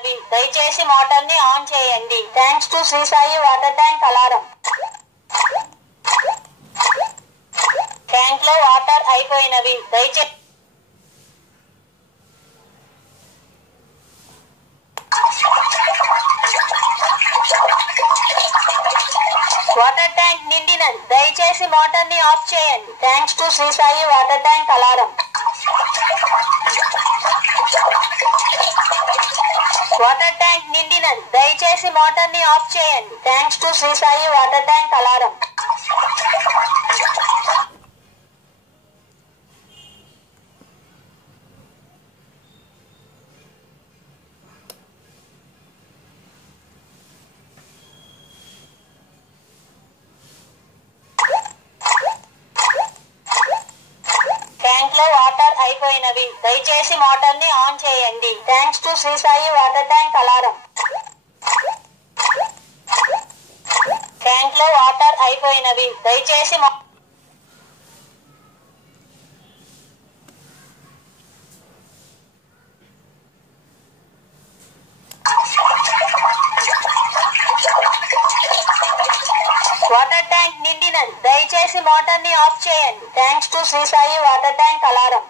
అయిపోయినవి దయచేసి మోటార్ ని ఆన్ చేయండి. Thanks to Shri Sai water tank alarm. Tank లో వాటర్ అయిపోయినవి దయచేసి వాటర్ ట్యాంక్ నిండినది దయచేసి మోటార్ ని ఆఫ్ చేయండి. Thanks to Shri Sai water tank alarm. Water tank నిండినది దయచేసి మోటార్ ని ఆఫ్ చేయండి. Thanks to Shri Sai water tank alarm. Tank లో వాటర్ అయిపోయినవి దయచేసి మోటార్ ని ఆన్ చేయండి. Thanks to Shri Sai water tank alarm. Tank లో వాటర్ అయిపోయినవి దయచేసి వాటర్ ట్యాంక్ నిండినది దయచేసి మోటార్ ని ఆఫ్ చేయండి. Thanks to Shri Sai water tank alarm.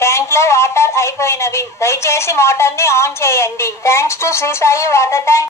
Tank లో వాటర్ అయిపోయినవి దయచేసి మోటార్ ని ఆన్ చేయండి. Thanks to Shri Sai water tank